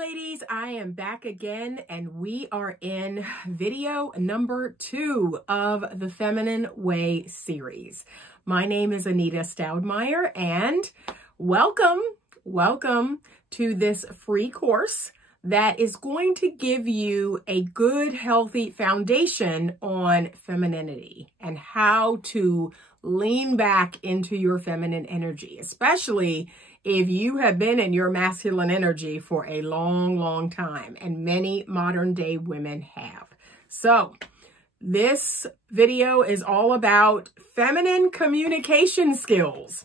ladies, I am back again and we are in video number 2 of the Feminine Way series. My name is Anita Stoudmire and welcome to this free course that is going to give you a good, healthy foundation on femininity and how to lean back into your feminine energy, especially if you have been in your masculine energy for a long time, and many modern day women have. So this video is all about feminine communication skills.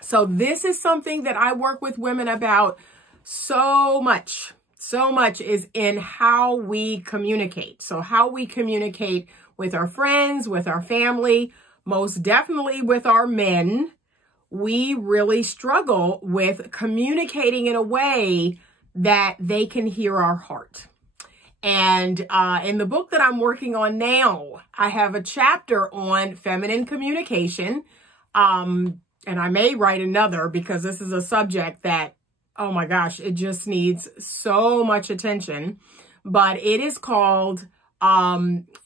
So this is something that I work with women about so much is in how we communicate. So how we communicate with our friends, with our family, most definitely with our men. We really struggle with communicating in a way that they can hear our heart. And in the book that I'm working on now, I have a chapter on feminine communication. And I may write another because this is a subject that, oh my gosh, it just needs so much attention. But it is called,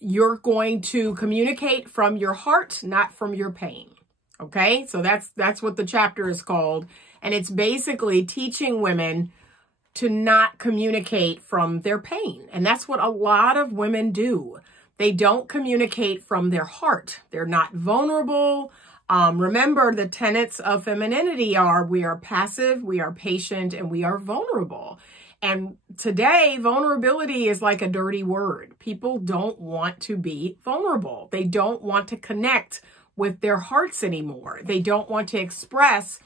you're going to communicate from your heart, not from your pain. Okay, so that's what the chapter is called. And it's basically teaching women to not communicate from their pain. And that's what a lot of women do. They don't communicate from their heart. They're not vulnerable. Remember, the tenets of femininity are we are passive, we are patient, and we are vulnerable. And today, vulnerability is like a dirty word. People don't want to be vulnerable. They don't want to connect with their hearts anymore. They don't want to express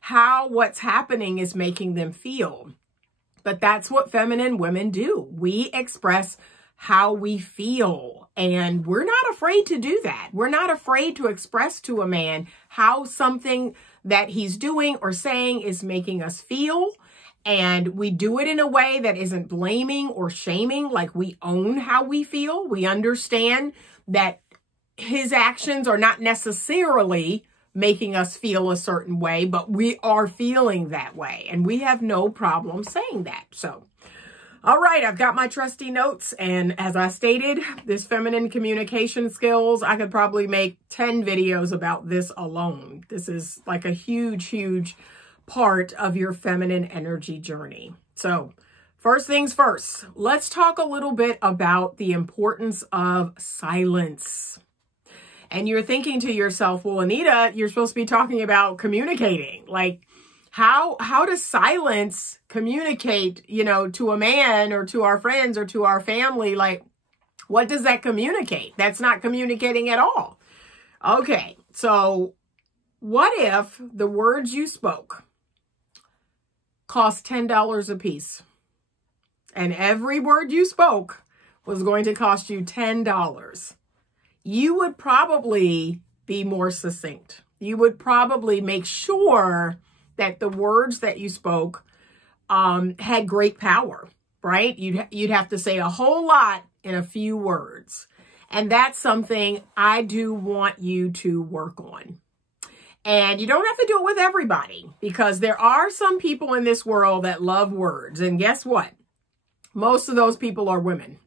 how what's happening is making them feel. But that's what feminine women do. We express how we feel, and we're not afraid to do that. We're not afraid to express to a man how something that he's doing or saying is making us feel. And we do it in a way that isn't blaming or shaming, like we own how we feel. We understand that his actions are not necessarily making us feel a certain way, but we are feeling that way. And we have no problem saying that. So, all right, I've got my trusty notes. And as I stated, this feminine communication skills, I could probably make 10 videos about this alone. This is like a huge part of your feminine energy journey. So first things first, let's talk a little bit about the importance of silence. And you're thinking to yourself, well, Anita, you're supposed to be talking about communicating. Like, how does silence communicate, to a man or to our friends or to our family? Like, what does that communicate? That's not communicating at all. Okay, so what if the words you spoke cost $10 a piece? And every word you spoke was going to cost you $10. You would probably be more succinct. You would probably make sure that the words that you spoke had great power, right? You'd have to say a whole lot in a few words. And that's something I do want you to work on. And you don't have to do it with everybody, because there are some people in this world that love words. And guess what? Most of those people are women.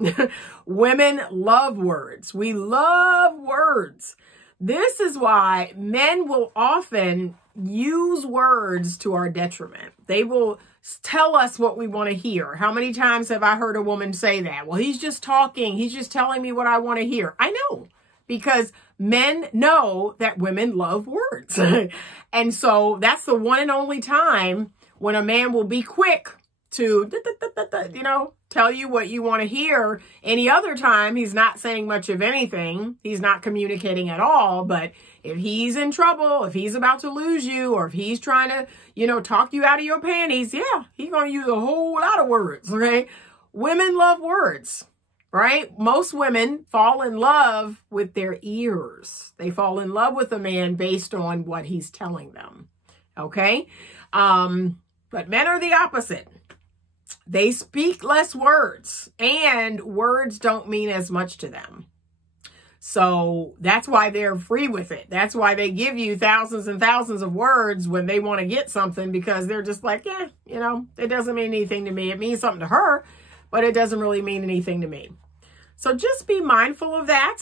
Women love words. We love words. This is why men will often use words to our detriment. They will tell us what we want to hear. How many times have I heard a woman say that? Well, he's just talking. He's just telling me what I want to hear. I know, because men know that women love words. And so that's the one and only time when a man will be quick to, tell you what you want to hear. Any other time, he's not saying much of anything. He's not communicating at all. But if he's in trouble, if he's about to lose you, or if he's trying to, talk you out of your panties, yeah, he's going to use a whole lot of words, okay? Women love words, right? Most women fall in love with their ears. They fall in love with a man based on what he's telling them, okay? But men are the opposite. They speak less words, and words don't mean as much to them. So that's why they're free with it. That's why they give you thousands and thousands of words when they want to get something, because they're just like, yeah, you know, it doesn't mean anything to me. It means something to her, but it doesn't really mean anything to me. So just be mindful of that.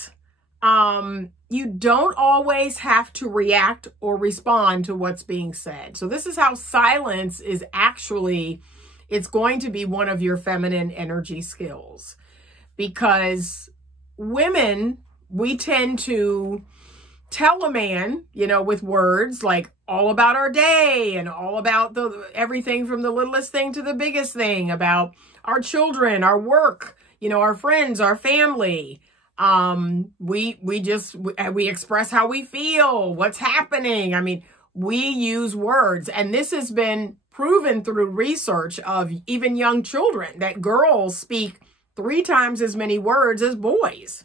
You don't always have to react or respond to what's being said. So this is how silence is actually, it's going to be one of your feminine energy skills, because women, we tend to tell a man, you know, with words like all about our day and all about everything from the littlest thing to the biggest thing, about our children, our work, you know, our friends, our family. We express how we feel, what's happening. I mean, we use words, and this has been proven through research of even young children that girls speak 3 times as many words as boys,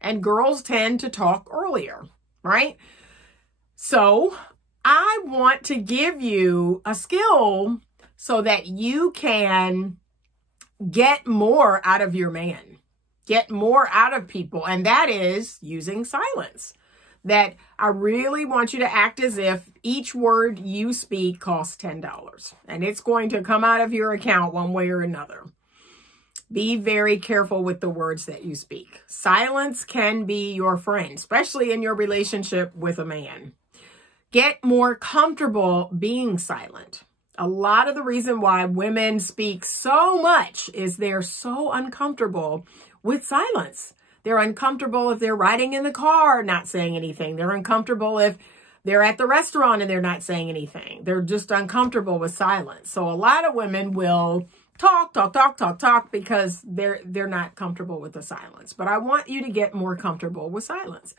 and girls tend to talk earlier, right? So I want to give you a skill so that you can get more out of your man. Get more out of people, and that is using silence. That I really want you to act as if each word you speak costs $10, and it's going to come out of your account one way or another. Be very careful with the words that you speak. Silence can be your friend, especially in your relationship with a man. Get more comfortable being silent. A lot of the reason why women speak so much is they're so uncomfortable with silence. They're uncomfortable if they're riding in the car, not saying anything. They're uncomfortable if they're at the restaurant and they're not saying anything. They're just uncomfortable with silence. So a lot of women will talk because they're not comfortable with the silence. But I want you to get more comfortable with silence.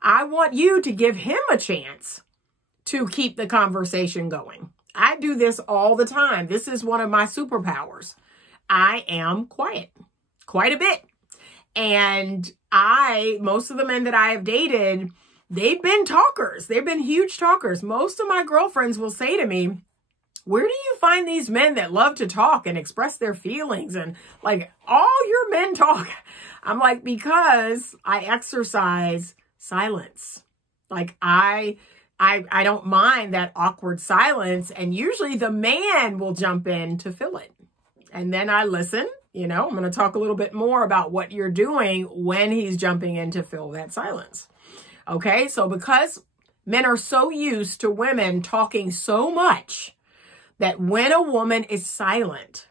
I want you to give him a chance to keep the conversation going. I do this all the time. This is one of my superpowers. I am quiet quite a bit. And most of the men that I have dated, they've been talkers. They've been huge talkers. Most of my girlfriends will say to me, where do you find these men that love to talk and express their feelings? And like, all your men talk. I'm like, because I exercise silence. Like I don't mind that awkward silence. And usually the man will jump in to fill it. And then I listen. You know, I'm going to talk a little bit more about what you're doing when he's jumping in to fill that silence. Okay, so because men are so used to women talking so much that when a woman is silent,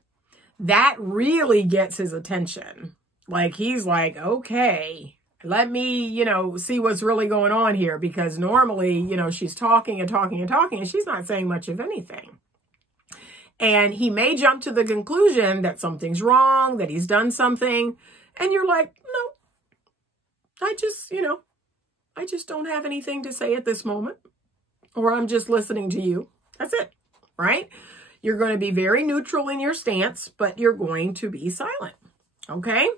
that really gets his attention. Like, he's like, okay, let me, you know, see what's really going on here, because normally, you know, she's talking and she's not saying much of anything. And he may jump to the conclusion that something's wrong, that he's done something. And you're like, no, I just don't have anything to say at this moment. Or I'm just listening to you. That's it, right? You're going to be very neutral in your stance, but you're going to be silent, okay?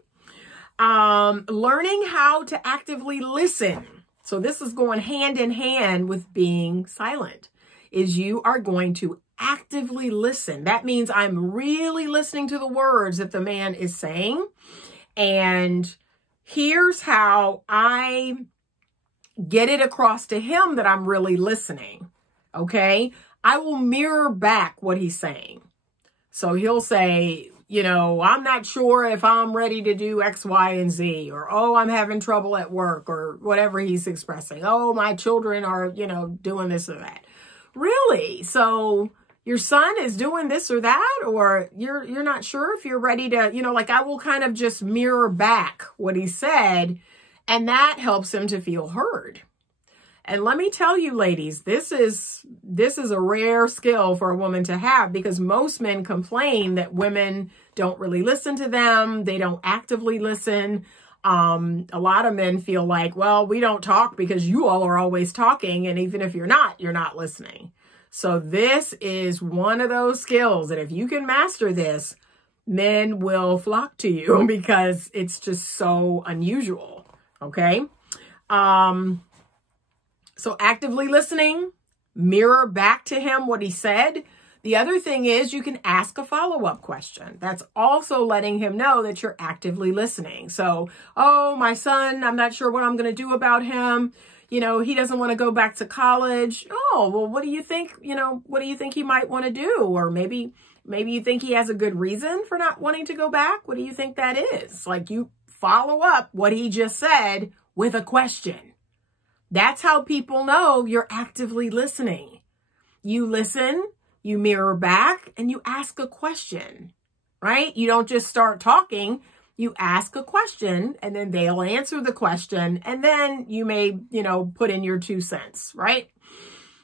Learning how to actively listen. So this is going hand in hand with being silent, is you are going to actively listen. That means I'm really listening to the words that the man is saying. And here's how I get it across to him that I'm really listening. Okay. I will mirror back what he's saying. So he'll say, you know, I'm not sure if I'm ready to do X, Y, and Z, or, oh, I'm having trouble at work, or whatever he's expressing. Oh, my children are, you know, doing this or that. Really? So your son is doing this or that, or you're not sure if you're ready to, you know, like, I will kind of just mirror back what he said, and that helps him to feel heard. And let me tell you, ladies, this is a rare skill for a woman to have, because most men complain that women don't really listen to them. They don't actively listen. A lot of men feel like, well, we don't talk because you all are always talking. And even if you're not listening. So this is one of those skills that if you can master this, men will flock to you because it's just so unusual. Okay. So actively listening, mirror back to him what he said. The other thing is you can ask a follow-up question. That's also letting him know that you're actively listening. So, oh, my son, I'm not sure what I'm going to do about him. You know, he doesn't want to go back to college. Oh, well, what do you think? You know, what do you think he might want to do? Or maybe you think he has a good reason for not wanting to go back. What do you think that is? Like, you follow up what he just said with a question. That's how people know you're actively listening. You listen, you mirror back, and you ask a question, right? You don't just start talking. You ask a question, and then they'll answer the question, and then you may, you know, put in your 2 cents, right?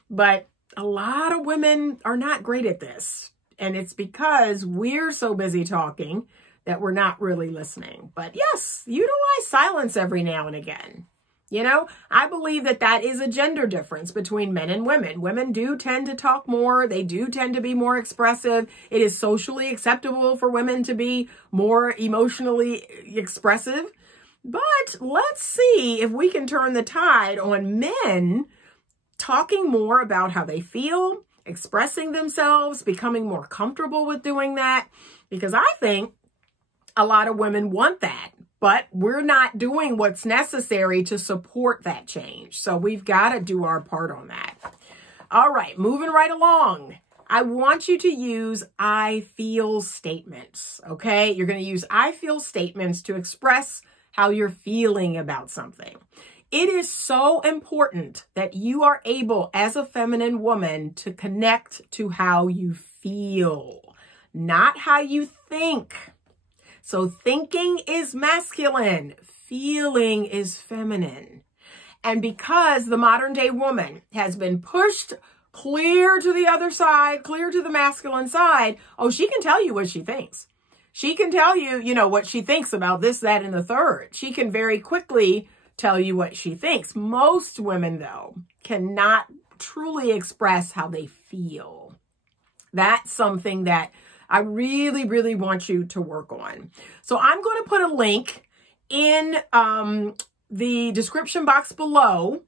But a lot of women are not great at this, and it's because we're so busy talking that we're not really listening. But yes, utilize silence every now and again. You know, I believe that that is a gender difference between men and women. Women do tend to talk more. They do tend to be more expressive. It is socially acceptable for women to be more emotionally expressive. But let's see if we can turn the tide on men talking more about how they feel, expressing themselves, becoming more comfortable with doing that. Because I think a lot of women want that. But we're not doing what's necessary to support that change. So we've got to do our part on that. All right, moving right along. I want you to use I feel statements, okay? You're going to use I feel statements to express how you're feeling about something. It is so important that you are able, as a feminine woman, to connect to how you feel, not how you think. So thinking is masculine, feeling is feminine. And because the modern day woman has been pushed clear to the other side, clear to the masculine side, oh, she can tell you what she thinks. She can tell you, you know, what she thinks about this, that, and the third. She can very quickly tell you what she thinks. Most women, though, cannot truly express how they feel. That's something that I really, really want you to work on. So I'm going to put a link in the description box below.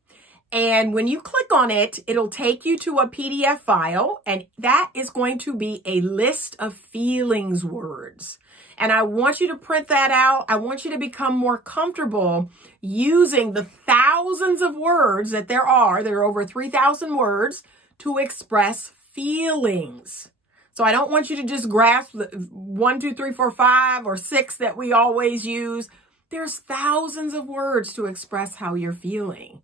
And when you click on it, it'll take you to a PDF file. And that is going to be a list of feelings words. And I want you to print that out. I want you to become more comfortable using the thousands of words that there are. There are over 3,000 words to express feelings. So I don't want you to just grasp the 1, 2, 3, 4, 5, or 6 that we always use. There's thousands of words to express how you're feeling.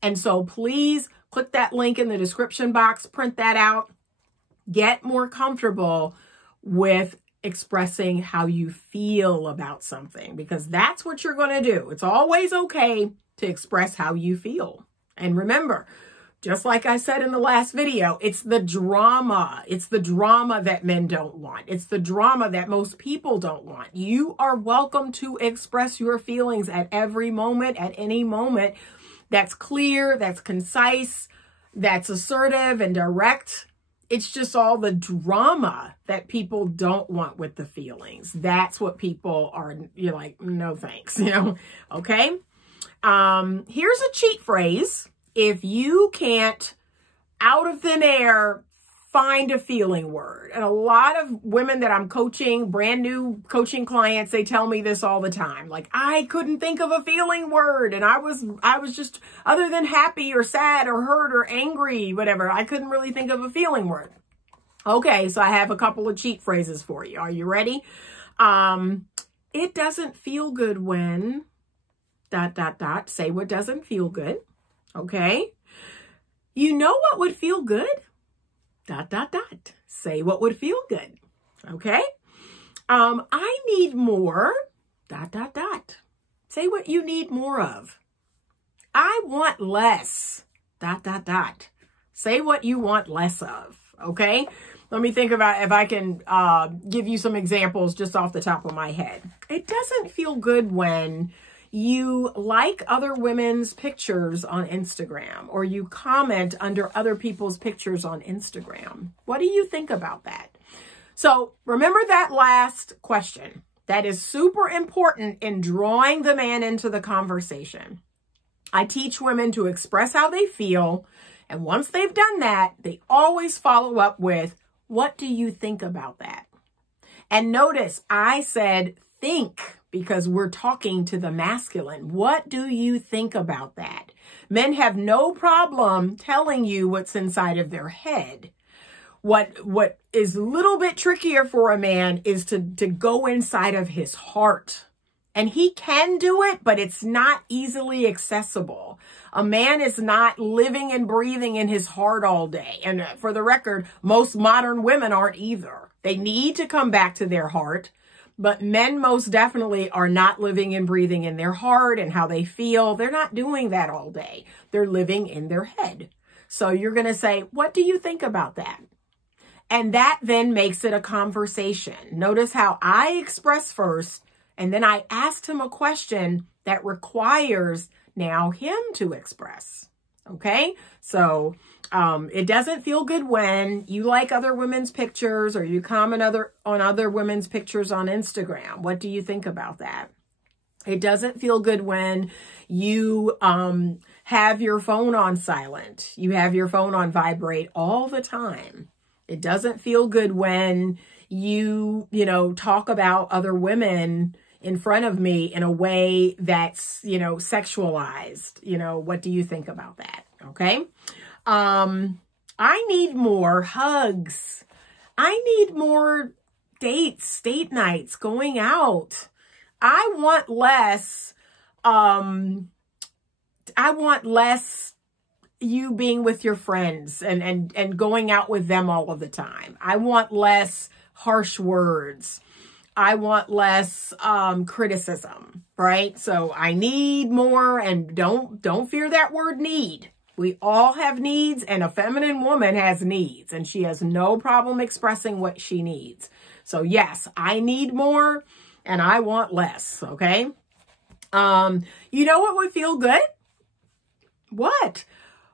And so please click that link in the description box, print that out, get more comfortable with expressing how you feel about something, because that's what you're going to do. It's always okay to express how you feel. And remember, just like I said in the last video, it's the drama. It's the drama that men don't want. It's the drama that most people don't want. You are welcome to express your feelings at every moment, at any moment. That's clear, that's concise, that's assertive and direct. It's just all the drama that people don't want with the feelings. That's what people are, you're like, no thanks, you know, okay? Here's a cheat phrase. If you can't, out of thin air, find a feeling word. And a lot of women that I'm coaching, brand new coaching clients, they tell me this all the time. Like, I couldn't think of a feeling word. And I was just, other than happy or sad or hurt or angry, whatever, I couldn't really think of a feeling word. Okay, so I have a couple of cheat phrases for you. Are you ready? It doesn't feel good when, ... Say what doesn't feel good. Okay. You know what would feel good? ... Say what would feel good. Okay. I need more ... Say what you need more of. I want less ... Say what you want less of. Okay. Let me think about if I can give you some examples just off the top of my head. It doesn't feel good when you like other women's pictures on Instagram, or you comment under other people's pictures on Instagram. What do you think about that? So remember that last question. That is super important in drawing the man into the conversation. I teach women to express how they feel. And once they've done that, they always follow up with, What do you think about that? And notice I said think, because we're talking to the masculine. What do you think about that? Men have no problem telling you what's inside of their head. What is a little bit trickier for a man is to go inside of his heart. And he can do it, but it's not easily accessible. A man is not living and breathing in his heart all day. And for the record, most modern women aren't either. They need to come back to their heart. But men most definitely are not living and breathing in their heart and how they feel. They're not doing that all day. They're living in their head. So you're going to say, what do you think about that? And that then makes it a conversation. Notice how I express first, and then I asked him a question that requires now him to express. Okay? So it doesn't feel good when you like other women's pictures or you comment on other women's pictures on Instagram. What do you think about that? It doesn't feel good when you have your phone on silent. You have your phone on vibrate all the time. It doesn't feel good when you talk about other women in front of me in a way that's, sexualized. What do you think about that? Okay. I need more hugs. I need more dates, date nights, going out. I want less you being with your friends and going out with them all of the time. I want less harsh words. I want less criticism, right? So I need more, and don't fear that word need. We all have needs, and a feminine woman has needs, and she has no problem expressing what she needs. So yes, I need more and I want less, okay? You know what would feel good? What?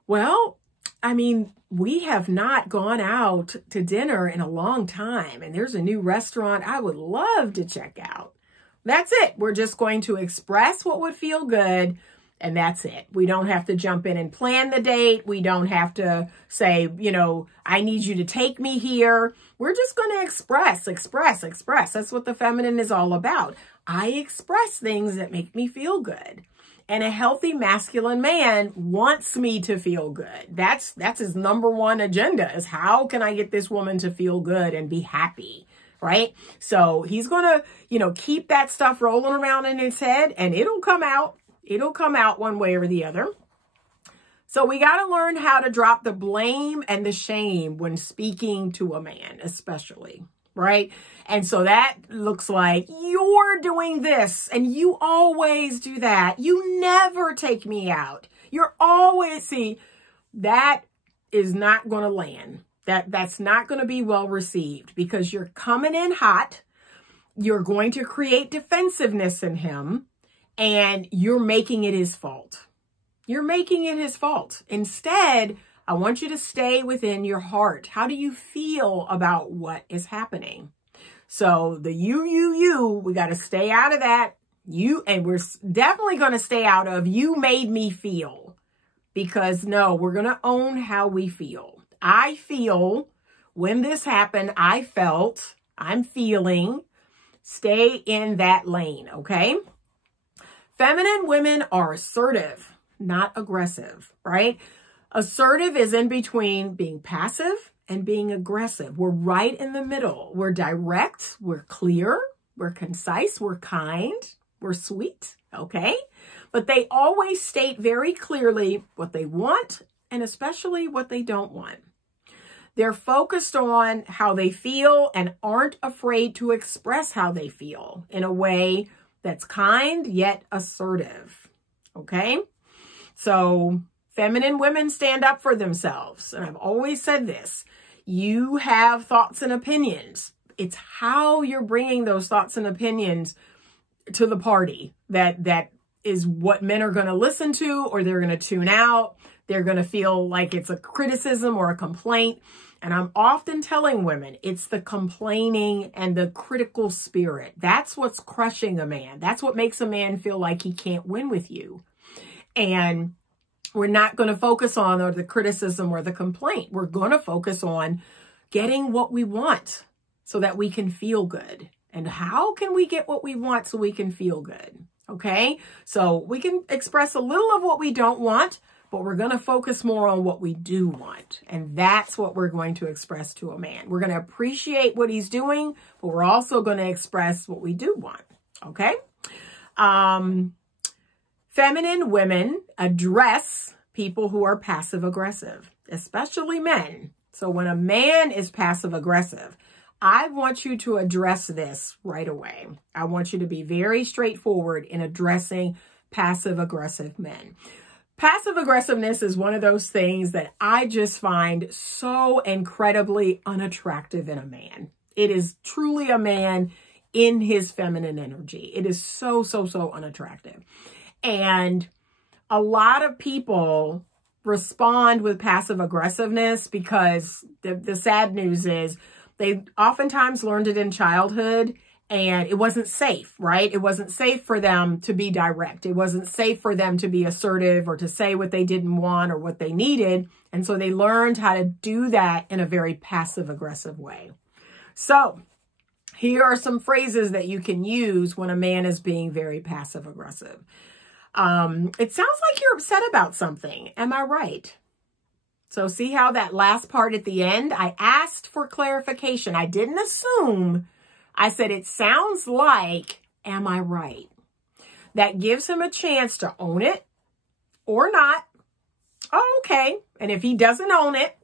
Well, I mean, we have not gone out to dinner in a long time, and there's a new restaurant I would love to check out. That's it. We're just going to express what would feel good, and that's it. We don't have to jump in and plan the date. We don't have to say, I need you to take me here. We're just going to express. That's what the feminine is all about. I express things that make me feel good. And a healthy masculine man wants me to feel good. That's his number one agenda, is how can I get this woman to feel good and be happy, right? So he's going to, keep that stuff rolling around in his head, and it'll come out. It'll come out one way or the other. So we got to learn how to drop the blame and the shame when speaking to a man, especially, right? And so that looks like, you're doing this and you always do that. You never take me out. You're always, that is not going to land. That's not going to be well received, because you're coming in hot. You're going to create defensiveness in him, and you're making it his fault. You're making it his fault. Instead, I want you to stay within your heart. How do you feel about what is happening? So the we got to stay out of that. And we're definitely going to stay out of you made me feel, because no, we're going to own how we feel. I feel when this happened, I felt, I'm feeling. Stay in that lane, okay? Feminine women are assertive, not aggressive, right? Assertive is in between being passive and being aggressive. We're right in the middle. We're direct, we're clear, we're concise, we're kind, we're sweet, okay? But they always state very clearly what they want, and especially what they don't want. They're focused on how they feel and aren't afraid to express how they feel in a way that's kind yet assertive, okay? So feminine women stand up for themselves. And I've always said this. You have thoughts and opinions. It's how you're bringing those thoughts and opinions to the party that is what men are going to listen to, or they're going to tune out. They're going to feel like it's a criticism or a complaint. And I'm often telling women, it's the complaining and the critical spirit. That's what's crushing a man. That's what makes a man feel like he can't win with you. And we're not going to focus on the criticism or the complaint. We're going to focus on getting what we want so that we can feel good. And how can we get what we want so we can feel good? Okay, so we can express a little of what we don't want, but we're going to focus more on what we do want. And that's what we're going to express to a man. We're going to appreciate what he's doing, but we're also going to express what we do want. Okay. Feminine women address people who are passive aggressive, especially men. So when a man is passive aggressive, I want you to address this right away. I want you to be very straightforward in addressing passive aggressive men. Passive aggressiveness is one of those things that I just find so incredibly unattractive in a man. It is truly a man in his feminine energy. It is so unattractive. And a lot of people respond with passive aggressiveness because the sad news is they oftentimes learned it in childhood and it wasn't safe, right? It wasn't safe for them to be direct. It wasn't safe for them to be assertive or to say what they didn't want or what they needed. And so they learned how to do that in a very passive aggressive way. So here are some phrases that you can use when a man is being very passive aggressive. It sounds like you're upset about something. Am I right? So see how that last part at the end, I asked for clarification. I didn't assume. I said, it sounds like, am I right? That gives him a chance to own it or not. Oh, okay. And if he doesn't own it,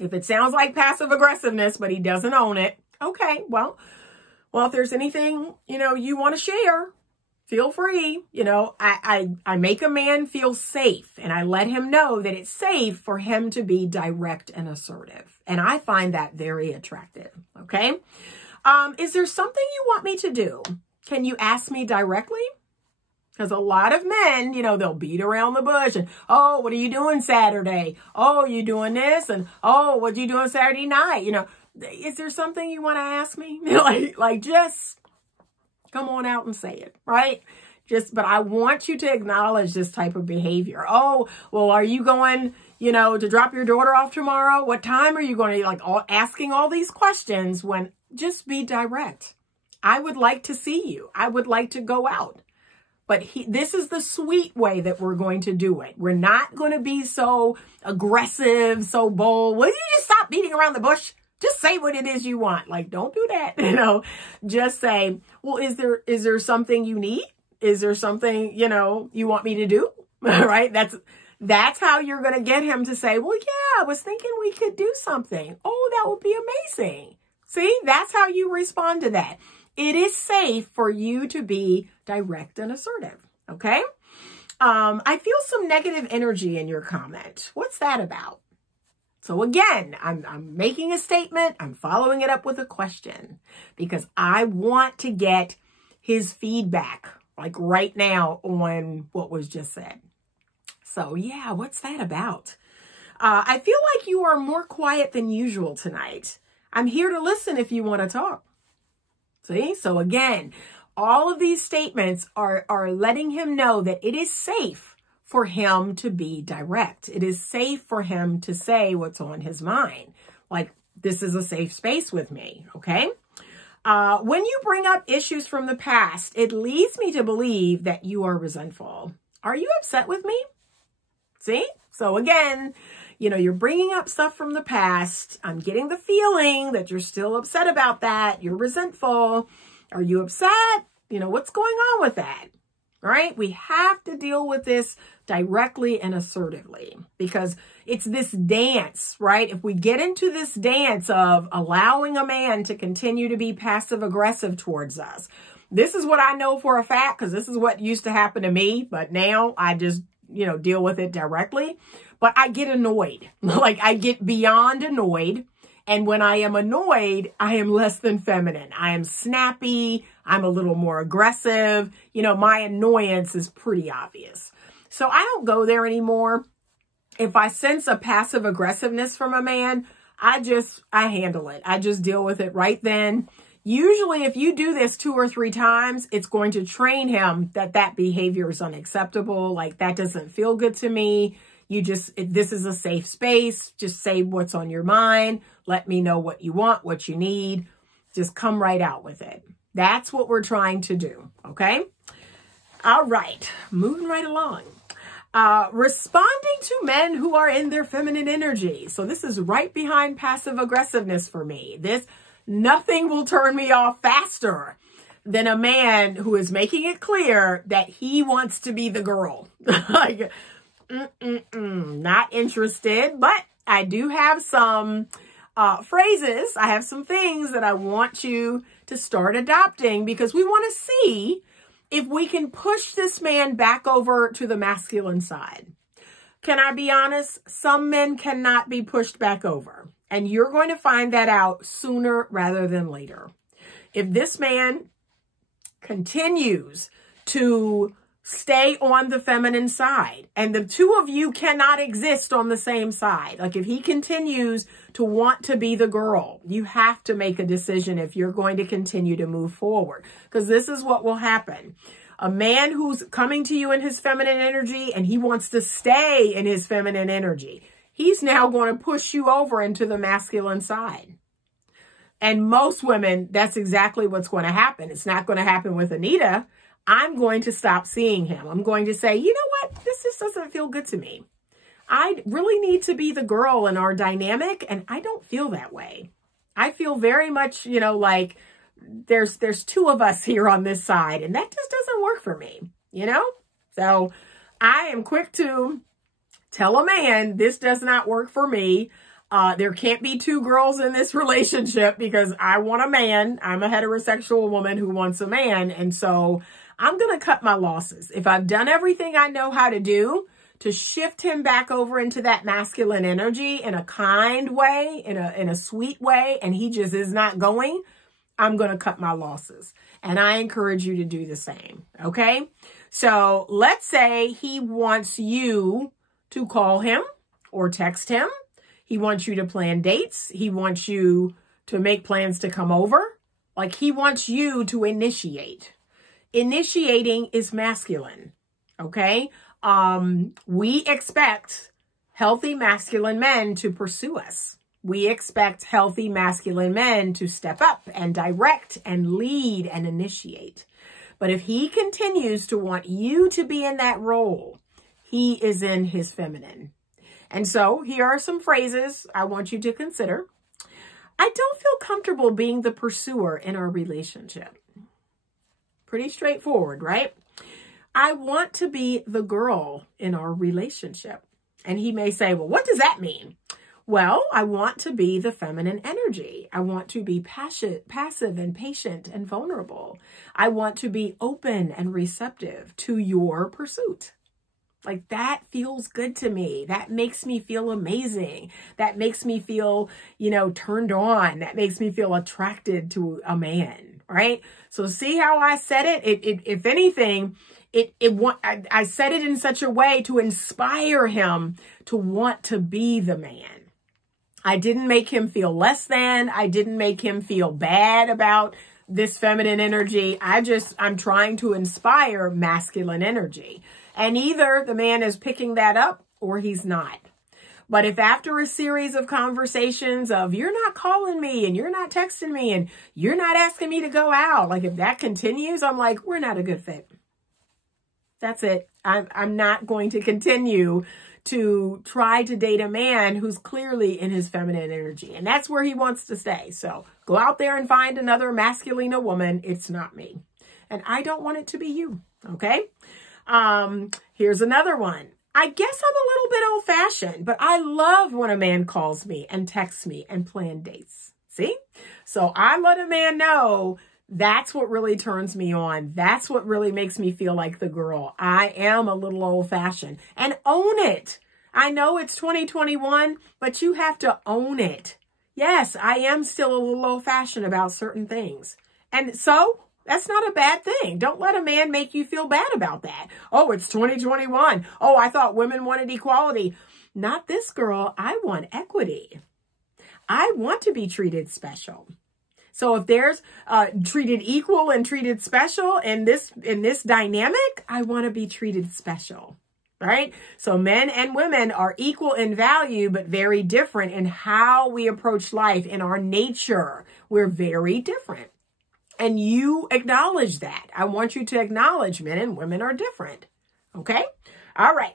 if it sounds like passive aggressiveness, but he doesn't own it, okay, well, if there's anything, you want to share, feel free. I make a man feel safe and I let him know that it's safe for him to be direct and assertive. And I find that very attractive. Okay. Is there something you want me to do? Can you ask me directly? Because a lot of men, they'll beat around the bush and, oh, what are you doing Saturday? Oh, you doing this? And, oh, what you doing Saturday night? Is there something you want to ask me? Just come on out and say it, right? But I want you to acknowledge this type of behavior. Oh, well, are you going, to drop your daughter off tomorrow? What time are you going to, asking all these questions when just be direct. I would like to see you. I would like to go out. But this is the sweet way that we're going to do it. We're not going to be so aggressive, so bold. Will you just stop beating around the bush? Just say what it is you want. Don't do that. Just say, well, is there something you need? Is there something, you want me to do? Right? That's how you're going to get him to say, well, yeah, I was thinking we could do something. Oh, that would be amazing. See, that's how you respond to that. It is safe for you to be direct and assertive. Okay. I feel some negative energy in your comment. What's that about? So again, I'm making a statement. I'm following it up with a question because I want to get his feedback right now on what was just said. So yeah, what's that about? I feel like you are more quiet than usual tonight. I'm here to listen if you want to talk. See? So again, all of these statements are letting him know that it is safe for him to be direct. It is safe for him to say what's on his mind. This is a safe space with me. Okay. When you bring up issues from the past, it leads me to believe that you are resentful. Are you upset with me? See? So again, you're bringing up stuff from the past. I'm getting the feeling that you're still upset about that. You're resentful. Are you upset? What's going on with that? Right? We have to deal with this directly and assertively because it's this dance, right? If we get into this dance of allowing a man to continue to be passive aggressive towards us, this is what I know for a fact because this is what used to happen to me. But now I just, deal with it directly. But I get annoyed. I get beyond annoyed. And when I am annoyed, I am less than feminine. I am snappy. I'm a little more aggressive. My annoyance is pretty obvious. So I don't go there anymore. If I sense a passive aggressiveness from a man, I handle it. I just deal with it right then. Usually if you do this 2 or 3 times, it's going to train him that behavior is unacceptable. That doesn't feel good to me. This is a safe space. Just say what's on your mind. Let me know what you want, what you need. Just come right out with it. That's what we're trying to do. Okay. All right. Moving right along. Responding to men who are in their feminine energy. So this is right behind passive aggressiveness for me. Nothing will turn me off faster than a man who is making it clear that he wants to be the girl. Like, not interested, but I do have some phrases. I have some things that I want you to start adopting because we want to see if we can push this man back over to the masculine side. Can I be honest? Some men cannot be pushed back over, and you're going to find that out sooner rather than later. If this man continues to stay on the feminine side, and the two of you cannot exist on the same side. Like if he continues to want to be the girl, you have to make a decision if you're going to continue to move forward, because this is what will happen. A man who's coming to you in his feminine energy and he wants to stay in his feminine energy, he's now going to push you over into the masculine side. And most women, that's exactly what's going to happen. It's not going to happen with Anita. I'm going to stop seeing him. I'm going to say, you know what? This just doesn't feel good to me. I really need to be the girl in our dynamic, and I don't feel that way. I feel very much, like there's two of us here on this side, and that just doesn't work for me, So I am quick to tell a man, this does not work for me. There can't be two girls in this relationship because I want a man. I'm a heterosexual woman who wants a man. And so I'm going to cut my losses. If I've done everything I know how to do to shift him back over into that masculine energy in a kind way, in a sweet way, and he just is not going, I'm going to cut my losses. And I encourage you to do the same. Okay. So let's say he wants you to call him or text him. He wants you to plan dates. He wants you to make plans to come over. Like he wants you to initiate. Initiating is masculine. Okay. We expect healthy masculine men to pursue us. We expect healthy masculine men to step up and direct and lead and initiate. But if he continues to want you to be in that role, he is in his feminine. And so here are some phrases I want you to consider. I don't feel comfortable being the pursuer in our relationship. Pretty straightforward, right? I want to be the girl in our relationship. And he may say, well, what does that mean? Well, I want to be the feminine energy. I want to be passive and patient and vulnerable. I want to be open and receptive to your pursuit. Like that feels good to me. That makes me feel amazing. That makes me feel, turned on. That makes me feel attracted to a man, right? So see how I said it? If anything, I said it in such a way to inspire him to want to be the man. I didn't make him feel less than. I didn't make him feel bad about this feminine energy. I'm trying to inspire masculine energy. And either the man is picking that up or he's not. But if after a series of conversations of you're not calling me and you're not texting me and you're not asking me to go out, like if that continues, I'm like, we're not a good fit. That's it. I'm not going to continue to try to date a man who's clearly in his feminine energy. And that's where he wants to stay. So go out there and find another masculina woman. It's not me. And I don't want it to be you. Okay. Here's another one. I guess I'm a little bit old-fashioned, but I love when a man calls me and texts me and plan dates. See? So I let a man know that's what really turns me on. That's what really makes me feel like the girl. I am a little old-fashioned. And own it. I know it's 2021, but you have to own it. Yes, I am still a little old-fashioned about certain things. And so that's not a bad thing. Don't let a man make you feel bad about that. Oh, it's 2021. Oh, I thought women wanted equality. Not this girl. I want equity. I want to be treated special. So if there's treated equal and treated special in this dynamic, I want to be treated special. right? So men and women are equal in value, but very different in how we approach life. In our nature, we're very different. And you acknowledge that. I want you to acknowledge men and women are different. Okay? All right.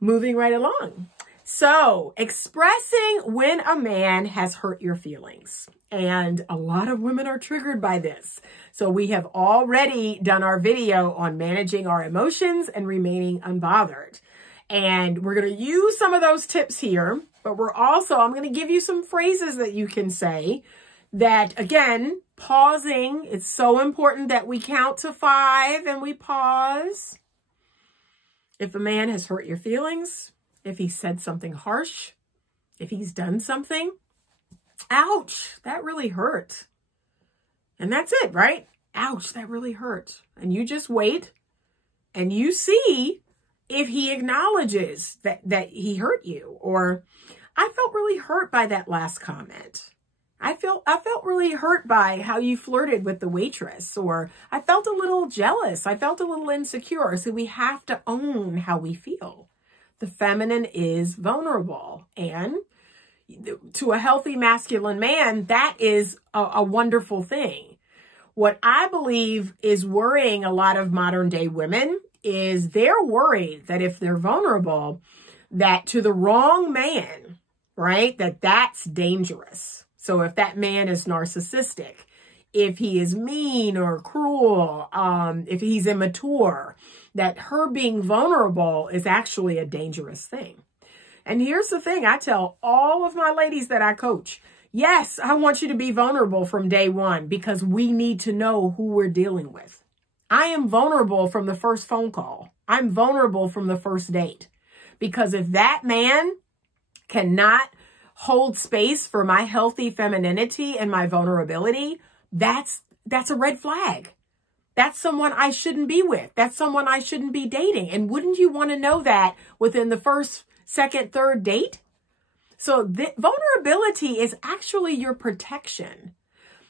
Moving right along. So, expressing when a man has hurt your feelings. And a lot of women are triggered by this. So we have already done our video on managing our emotions and remaining unbothered. And we're going to use some of those tips here, but I'm going to give you some phrases that you can say that, again, pausing. It's so important that we count to 5 and we pause. If a man has hurt your feelings, if he said something harsh, if he's done something, ouch, that really hurt. And that's it, right? Ouch, that really hurt. And you just wait and you see if he acknowledges that he hurt you. Or, I felt really hurt by that last comment. I felt really hurt by how you flirted with the waitress. Or, I felt a little jealous. I felt a little insecure. So we have to own how we feel. The feminine is vulnerable. And to a healthy masculine man, that is a wonderful thing. What I believe is worrying a lot of modern day women is they're worried that if they're vulnerable, that to the wrong man, right, that's dangerous. So if that man is narcissistic, if he is mean or cruel, if he's immature, that her being vulnerable is actually a dangerous thing. And here's the thing, I tell all of my ladies that I coach, yes, I want you to be vulnerable from day one because we need to know who we're dealing with. I am vulnerable from the first phone call. I'm vulnerable from the first date. Because if that man cannot hold space for my healthy femininity and my vulnerability, that's a red flag. That's someone I shouldn't be with. That's someone I shouldn't be dating. And wouldn't you want to know that within the first, second, third date? So vulnerability is actually your protection.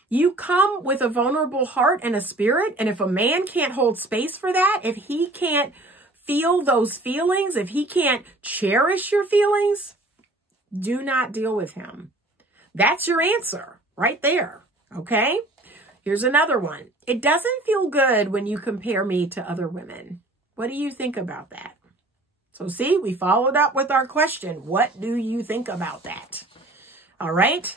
You come with a vulnerable heart and a spirit. And if a man can't hold space for that, if he can't feel those feelings, if he can't cherish your feelings, do not deal with him. That's your answer right there. Okay? Here's another one. It doesn't feel good when you compare me to other women. What do you think about that? So see, we followed up with our question. What do you think about that? All right.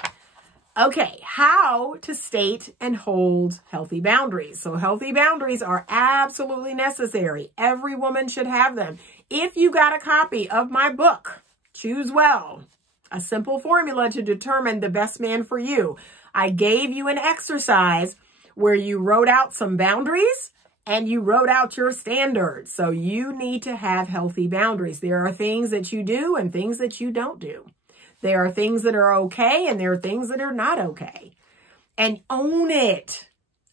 Okay. How to state and hold healthy boundaries. So healthy boundaries are absolutely necessary. Every woman should have them. If you got a copy of my book, Choose Well, a simple formula to determine the best man for you, I gave you an exercise where you wrote out some boundaries and you wrote out your standards. So you need to have healthy boundaries. There are things that you do and things that you don't do. There are things that are okay and there are things that are not okay. And own it.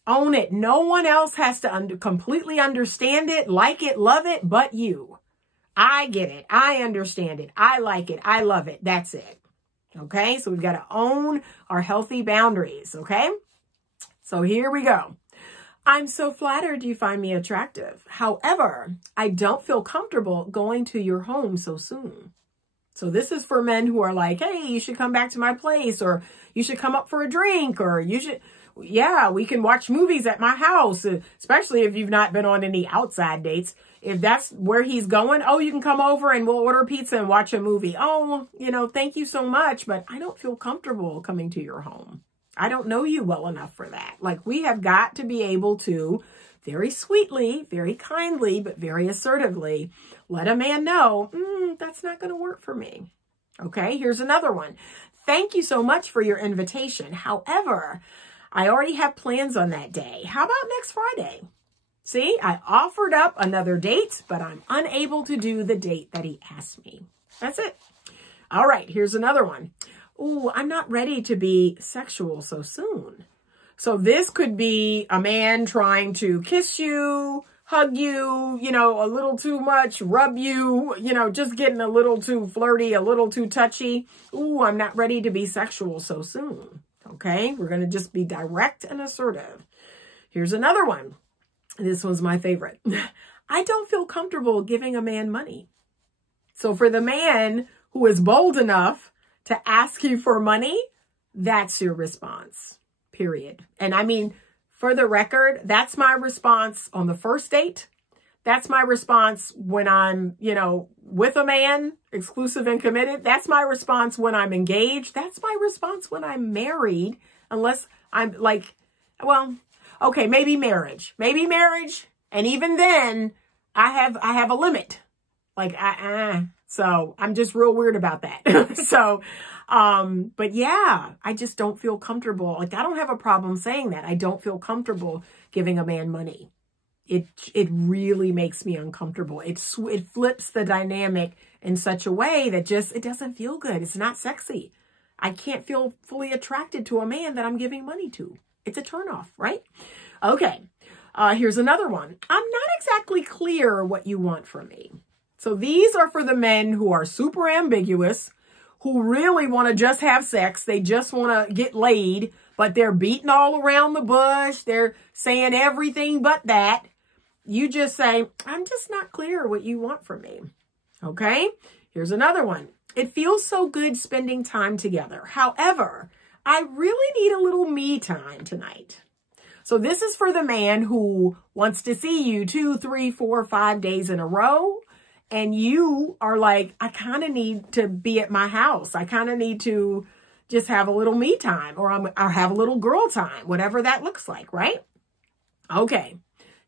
Own it. No one else has to completely understand it, like it, love it, but you. I get it. I understand it. I like it. I love it. That's it. Okay, so we've got to own our healthy boundaries, okay? So here we go. I'm so flattered you find me attractive. However, I don't feel comfortable going to your home so soon. So this is for men who are like, hey, you should come back to my place, or you should come up for a drink, or you should, yeah, we can watch movies at my house, especially if you've not been on any outside dates. If that's where he's going, oh, you can come over and we'll order pizza and watch a movie. Oh, thank you so much, but I don't feel comfortable coming to your home. I don't know you well enough for that. Like, we have got to be able to very sweetly, very kindly, but very assertively let a man know, that's not going to work for me. Okay, here's another one. Thank you so much for your invitation. However, I already have plans on that day. How about next Friday? See, I offered up another date, but I'm unable to do the date that he asked me. That's it. All right, here's another one. Ooh, I'm not ready to be sexual so soon. So this could be a man trying to kiss you, hug you, a little too much, rub you, just getting a little too flirty, a little too touchy. Ooh, I'm not ready to be sexual so soon. Okay, we're going to just be direct and assertive. Here's another one. This one's my favorite. I don't feel comfortable giving a man money. So for the man who is bold enough to ask you for money, that's your response, period. And I mean, for the record, that's my response on the first date. That's my response when I'm, with a man, exclusive and committed. That's my response when I'm engaged. That's my response when I'm married, unless I'm like, well, okay, maybe marriage. And even then I have a limit. Like, so I'm just real weird about that. So, but yeah, I just don't feel comfortable. Like, I don't have a problem saying that. I don't feel comfortable giving a man money. It really makes me uncomfortable. It flips the dynamic in such a way that it doesn't feel good. It's not sexy. I can't feel fully attracted to a man that I'm giving money to. It's a turnoff, right? Okay. Here's another one. I'm not exactly clear what you want from me. So these are for the men who are super ambiguous, who really want to just have sex. They just want to get laid, but they're beating all around the bush. They're saying everything but that. You just say, I'm just not clear what you want from me. Okay. Here's another one. It feels so good spending time together. However, I really need a little me time tonight. So this is for the man who wants to see you 2, 3, 4, 5 days in a row. And you are like, I kind of need to be at my house. I kind of need to just have a little me time, or have a little girl time, whatever that looks like, right? Okay.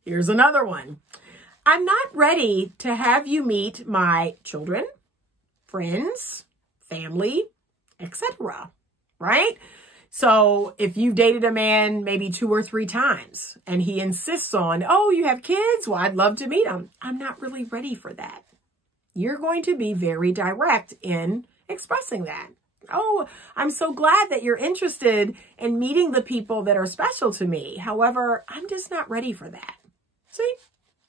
Here's another one. I'm not ready to have you meet my children, friends, family, etc. Right? So if you've dated a man maybe 2 or 3 times and he insists on, oh, you have kids? Well, I'd love to meet them. I'm not really ready for that. You're going to be very direct in expressing that. Oh, I'm so glad that you're interested in meeting the people that are special to me. However, I'm just not ready for that. See,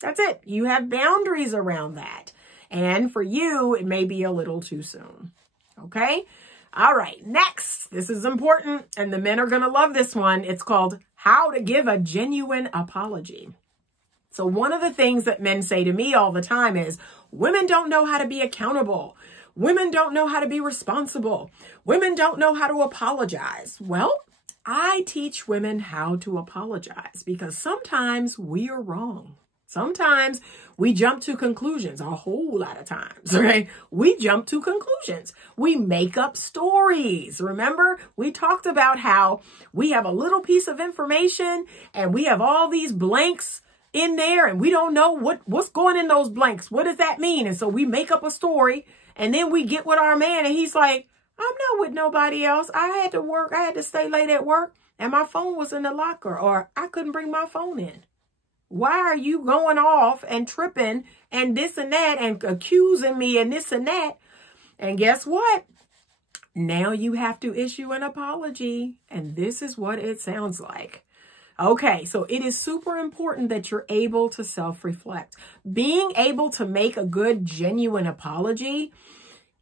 that's it. You have boundaries around that. And for you, it may be a little too soon. Okay. All right. Next, this is important, and the men are going to love this one. It's called How to Give a Genuine Apology. So one of the things that men say to me all the time is, women don't know how to be accountable. Women don't know how to be responsible. Women don't know how to apologize. Well, I teach women how to apologize because sometimes we are wrong. Sometimes we jump to conclusions, a whole lot of times, right? We jump to conclusions. We make up stories. Remember, we talked about how we have a little piece of information and we have all these blanks in there and we don't know what's going in those blanks. What does that mean? And so we make up a story and then we get with our man and he's like, I'm not with nobody else. I had to work. I had to stay late at work and my phone was in the locker, or I couldn't bring my phone in. Why are you going off and tripping and this and that and accusing me and this and that? And guess what? Now you have to issue an apology. And this is what it sounds like. Okay, so it is super important that you're able to self-reflect. Being able to make a good, genuine apology,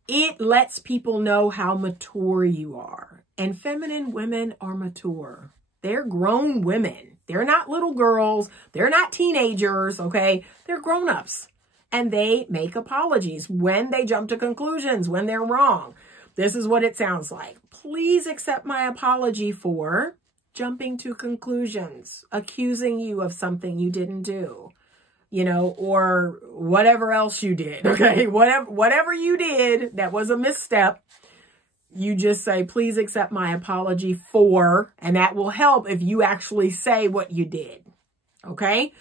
it lets people know how mature you are. And feminine women are mature. They're grown women. They're not little girls. They're not teenagers, okay? They're grown-ups. And they make apologies when they jump to conclusions, when they're wrong. This is what it sounds like. Please accept my apology for jumping to conclusions, accusing you of something you didn't do, or whatever else you did, okay? Whatever you did that was a misstep, you just say, please accept my apology for, and that will help if you actually say what you did, okay?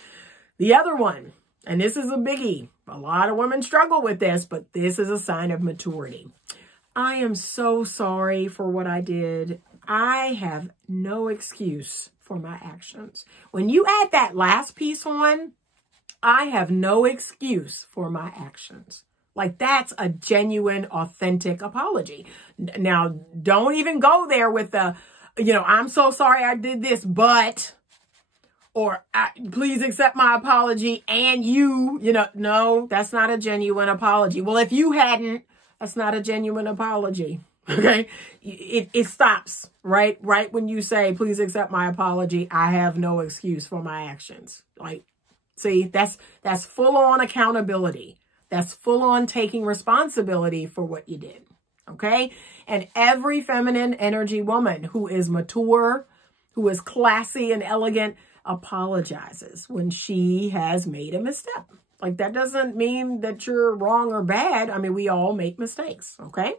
The other one, and this is a biggie. A lot of women struggle with this, but this is a sign of maturity. I am so sorry for what I did. I have no excuse for my actions. When you add that last piece on, I have no excuse for my actions. Like, that's a genuine, authentic apology. Now, don't even go there with the, I'm so sorry I did this, but, or please accept my apology and no, that's not a genuine apology. Well, if you hadn't, that's not a genuine apology. Okay. It stops right when you say, please accept my apology. I have no excuse for my actions. Like, see, that's full on accountability. That's full on taking responsibility for what you did. Okay. And every feminine energy woman who is mature, who is classy and elegant, apologizes when she has made a misstep. Like, that doesn't mean that you're wrong or bad. I mean, we all make mistakes. Okay.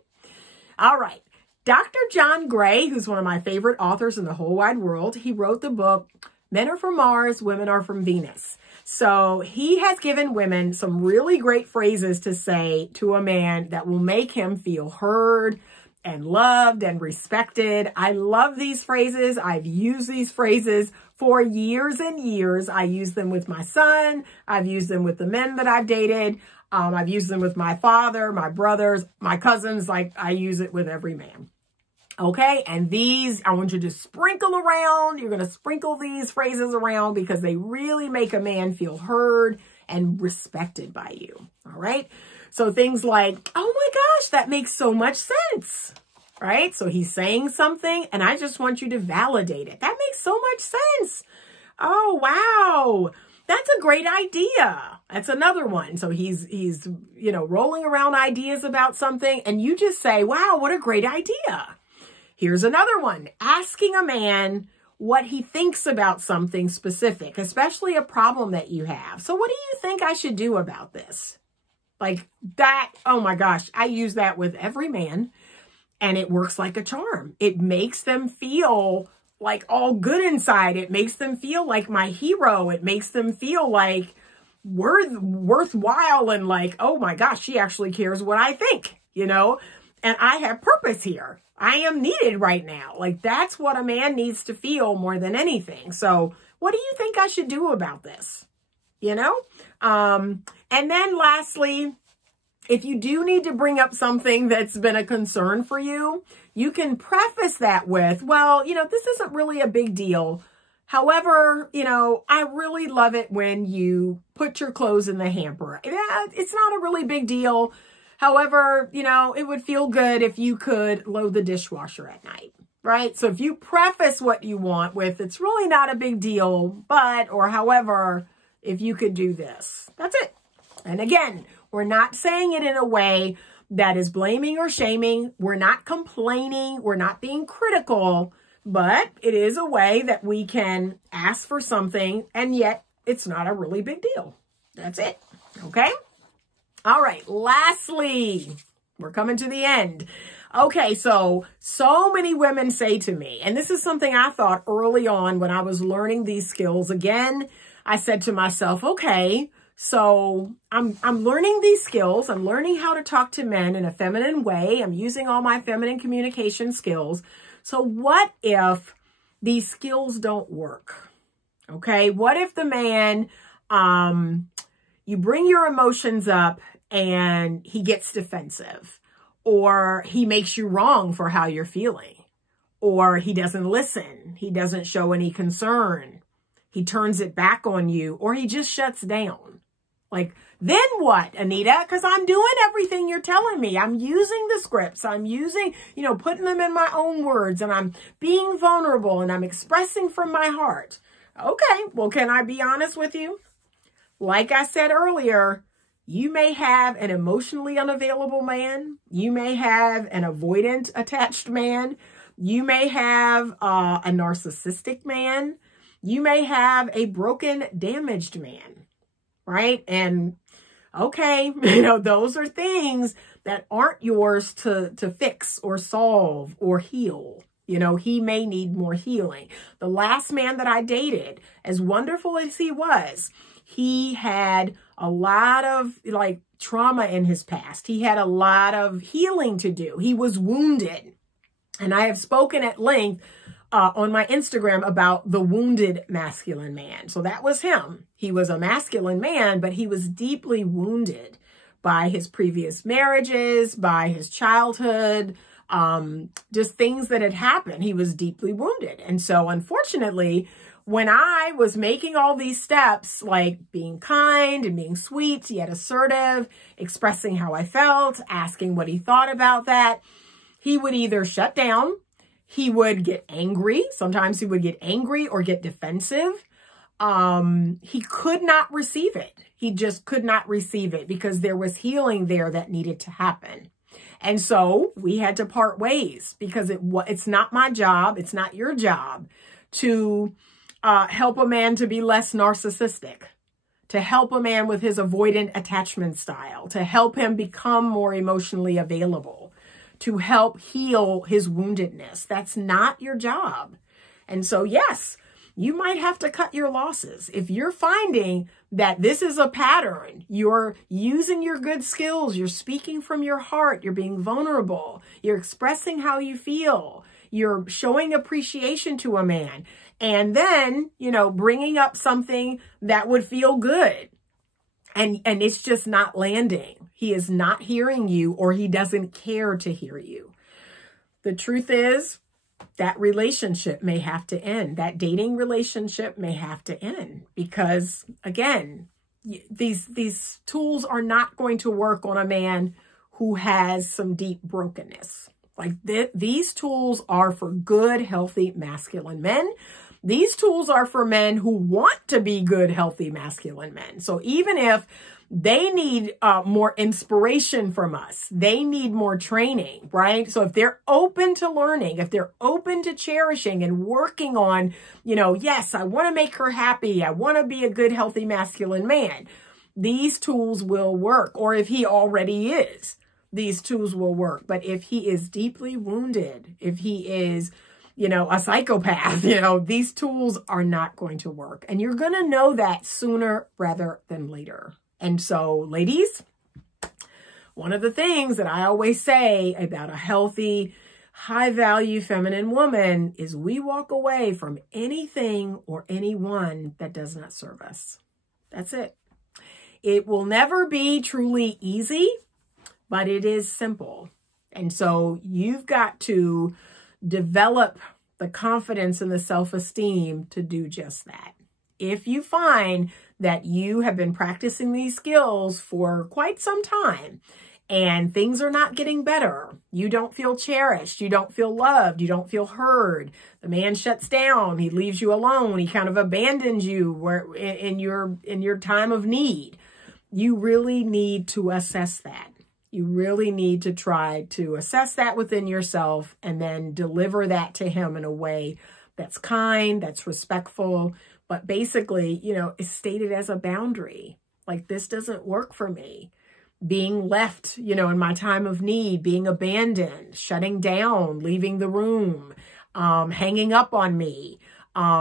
All right. Dr. John Gray, who's one of my favorite authors in the whole wide world, he wrote the book, Men Are From Mars, Women Are From Venus. So he has given women some really great phrases to say to a man that will make him feel heard and loved and respected. I love these phrases. I've used these phrases for years and years. I use them with my son. I've used them with the men that I've dated. I've used them with my father, my brothers, my cousins. Like, I use it with every man. Okay, and these, I want you to sprinkle around. You're going to sprinkle these phrases around because they really make a man feel heard and respected by you. All right, so things like, oh my gosh, that makes so much sense. Right, so he's saying something and I just want you to validate it. That makes so much sense. Oh, wow. That's a great idea. That's another one. So he's, you know, rolling around ideas about something and you just say, wow, what a great idea. Here's another one, asking a man what he thinks about something specific, especially a problem that you have. So what do you think I should do about this? Like that, oh my gosh, I use that with every man and it works like a charm. It makes them feel like all good inside. It makes them feel like my hero. It makes them feel like worthwhile and like, oh my gosh, she actually cares what I think, you know, and I have purpose here. I am needed right now. Like, that's what a man needs to feel more than anything. So what do you think I should do about this? You know? And then lastly, if you do need to bring up something that's been a concern for you, you can preface that with, well, you know, this isn't really a big deal. However, you know, I really love it when you put your clothes in the hamper. Yeah, it's not a really big deal. However, you know, it would feel good if you could load the dishwasher at night, right? So if you preface what you want with, it's really not a big deal, but, or however, if you could do this, that's it. And again, we're not saying it in a way that is blaming or shaming. We're not complaining. We're not being critical, but it is a way that we can ask for something and yet it's not a really big deal. That's it. Okay. All right, lastly, we're coming to the end. Okay, so many women say to me, and this is something I thought early on when I was learning these skills. Again, I said to myself, okay, so I'm learning these skills. I'm learning how to talk to men in a feminine way. I'm using all my feminine communication skills. So what if these skills don't work? Okay, what if the man, you bring your emotions up and he gets defensive, or he makes you wrong for how you're feeling, or he doesn't listen, he doesn't show any concern, he turns it back on you, or he just shuts down. Like, then what, Anita? Because I'm doing everything you're telling me. I'm using the scripts. I'm using, you know, putting them in my own words, and I'm being vulnerable, and I'm expressing from my heart. Okay, well, can I be honest with you? Like I said earlier, you may have an emotionally unavailable man. You may have an avoidant attached man. You may have a narcissistic man. You may have a broken, damaged man, right? And okay, you know, those are things that aren't yours to fix or solve or heal. You know, he may need more healing. The last man that I dated, as wonderful as he was, he had a lot of like trauma in his past. He had a lot of healing to do. He was wounded. And I have spoken at length on my Instagram about the wounded masculine man. So that was him. He was a masculine man, but he was deeply wounded by his previous marriages, by his childhood, just things that had happened. He was deeply wounded. And so unfortunately, when I was making all these steps, like being kind and being sweet, yet assertive, expressing how I felt, asking what he thought about that, he would either shut down, he would get angry. Sometimes he would get angry or get defensive. He could not receive it. He just could not receive it because there was healing there that needed to happen. And so we had to part ways because it's not my job. It's not your job to help a man to be less narcissistic, to help a man with his avoidant attachment style, to help him become more emotionally available, to help heal his woundedness. That's not your job. And so, yes, you might have to cut your losses. If you're finding that this is a pattern, you're using your good skills, you're speaking from your heart, you're being vulnerable, you're expressing how you feel, you're showing appreciation to a man, and then, bringing up something that would feel good. And it's just not landing. He is not hearing you, or he doesn't care to hear you. The truth is that relationship may have to end. That dating relationship may have to end because, again, these tools are not going to work on a man who has some deep brokenness. Like these tools are for good, healthy, masculine men. These tools are for men who want to be good, healthy, masculine men. So even if they need more inspiration from us, they need more training, right? So if they're open to learning, if they're open to cherishing and working on, yes, I want to make her happy, I want to be a good, healthy, masculine man, these tools will work. Or if he already is, these tools will work. But if he is deeply wounded, if he is a psychopath, these tools are not going to work. And you're going to know that sooner rather than later. And so, ladies, one of the things that I always say about a healthy, high-value feminine woman is we walk away from anything or anyone that does not serve us. That's it. It will never be truly easy, but it is simple. And so you've got to develop the confidence and the self-esteem to do just that. If you find that you have been practicing these skills for quite some time and things are not getting better, you don't feel cherished, you don't feel loved, you don't feel heard, the man shuts down, he leaves you alone, he kind of abandons you in your time of need, you really need to assess that. You really need to try to assess that within yourself and then deliver that to him in a way that's kind, that's respectful, but basically, is stated as a boundary. Like, this doesn't work for me. Being left, in my time of need, being abandoned, shutting down, leaving the room, hanging up on me,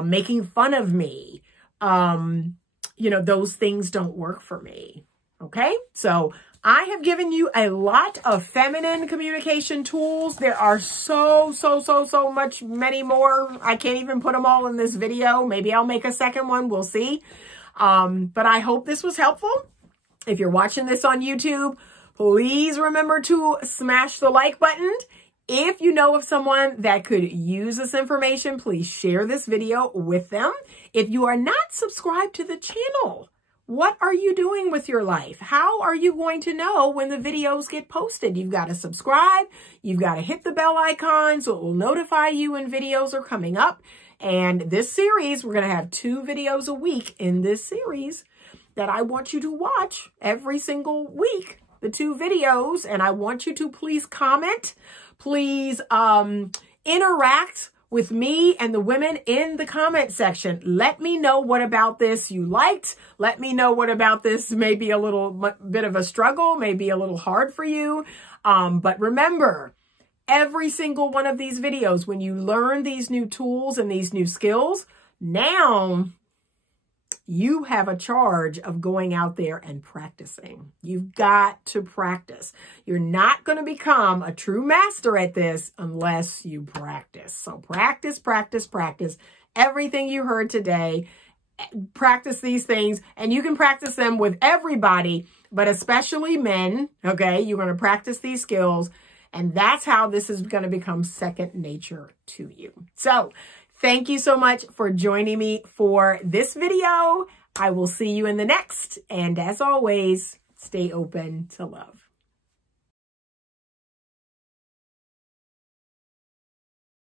making fun of me, those things don't work for me. Okay? So I have given you a lot of feminine communication tools. There are so many more. I can't even put them all in this video. Maybe I'll make a second one. We'll see. But I hope this was helpful. If you're watching this on YouTube, please remember to smash the like button. If you know of someone that could use this information, please share this video with them. If you are not subscribed to the channel, what are you doing with your life? How are you going to know when the videos get posted? You've got to subscribe. You've got to hit the bell icon so it will notify you when videos are coming up. And this series, we're going to have 2 videos a week in this series that I want you to watch every single week, the 2 videos. And I want you to please comment, please interact with me and the women in the comment section. Let me know what about this you liked. Let me know what about this may be a little bit of a struggle, maybe a little hard for you. But remember, every single one of these videos, when you learn these new tools and these new skills, now you have a charge of going out there and practicing. You've got to practice. You're not going to become a true master at this unless you practice. So practice, practice, practice. Everything you heard today, practice these things, and you can practice them with everybody, but especially men, okay? You're going to practice these skills, and that's how this is going to become second nature to you. So thank you so much for joining me for this video. I will see you in the next. And as always, stay open to love.